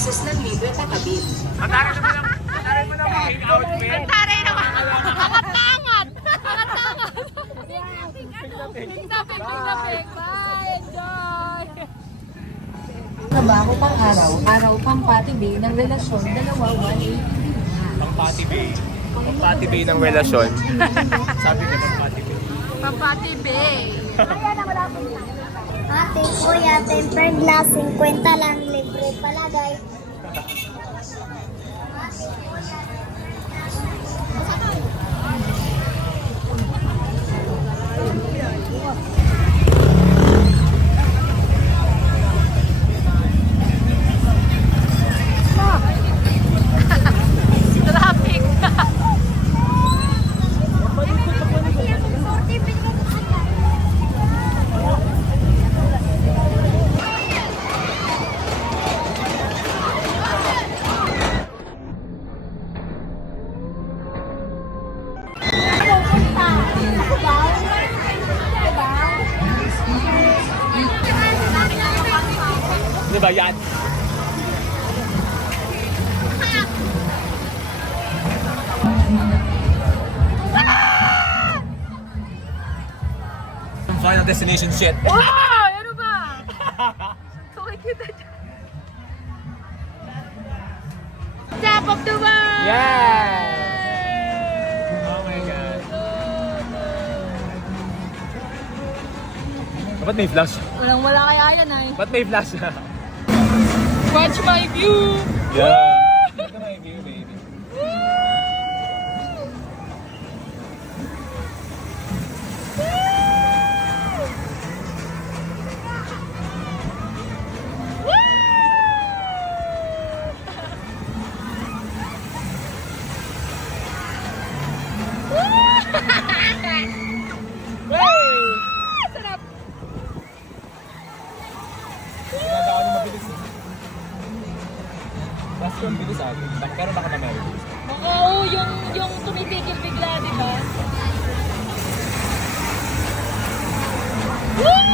pesos ng libre kakabit. Mataray mo naman yung outfit. Taray naman. Angat-angat. Angat-angat. Ping-taping. Bye. Enjoy. Trabaho pang araw, araw pang patibay ng relasyon, dalawa 180. Pang-patibay ng relasyon. Sabi ko pang-patibay. Papati Bay. Ate, kuya, tempered na 50 lang libre palagay. Traffic. Di ba yan? Final destination shit. Wow! Ano ba? Okay kita dyan. Top of the world! Yeah! Oh my God. Ba't may flash? Walang-wala kaya yan ay. Ba't may flash? Watch my view! Yeah. Look at my view, baby. Sarap! Ginagawa niyo mabilis eh. Tapos yung bilis atin. Pero baka na-meron. Baka oo, yung tumitigil bigla, di ba? Woo!